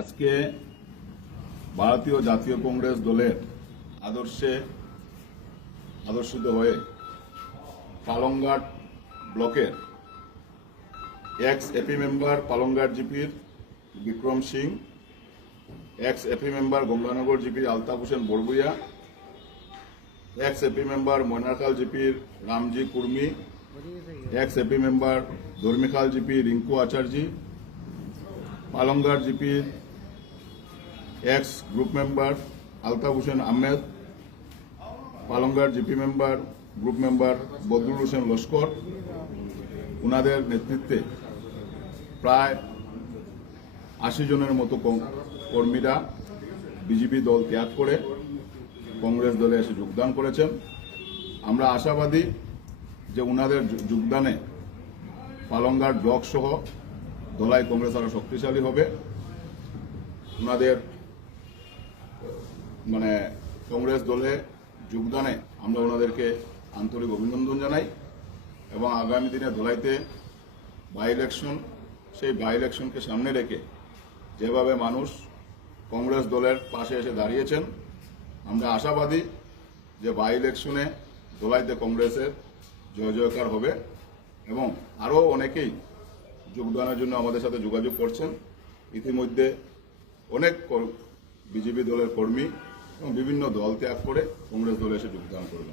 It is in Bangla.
আজকে ভারতীয় জাতীয় কংগ্রেস দলের আদর্শিত হয়ে পালংঘাট ব্লকের এক্স এপি মেম্বার পালংঘাট জিপির Bikram Singh, ex AP member Ganganagar জিপির আলতাফ হোসেন বড়বুইয়া, এক্স এপি মেম্বার ময়নারখাল জিপির Ramji Kurmi, ex AP member Dharmikhal GP Rinku Acharjee, Palonghat জিপির ex group member Altaf Hossain Ahmed, Palonghat GP member group member Badrul Hossain Laskar, ওনাদের নেতৃত্বে প্রায় 80 জনের মতো কর্মীরা বিজেপি দল ত্যাগ করে কংগ্রেস দলে এসে যোগদান করেছেন। আমরা আশাবাদী যে ওনাদের যোগদানে পালংঘাট ব্লক সহ ধলাই কংগ্রেস আরো শক্তিশালী হবে। ওনাদের কংগ্রেস দলে যোগদানে আমরা ওনাদেরকে আন্তরিক অভিনন্দন জানাই এবং আগামী দিনে ধলাইতে বাই ইলেকশন, সেই বাই ইলেকশনকে সামনে রেখে যেভাবে মানুষ কংগ্রেস দলের পাশে এসে দাঁড়িয়েছেন, আমরা আশাবাদী যে বাই ইলেকশনে ধলাইতে কংগ্রেসের জয়কার হবে এবং আরও অনেকেই যোগদানের জন্য আমাদের সাথে যোগাযোগ করছেন। ইতিমধ্যে অনেক বিজেপি দলের কর্মী এবং বিভিন্ন দল ত্যাগ করে কংগ্রেস দলে এসে যোগদান করবেন।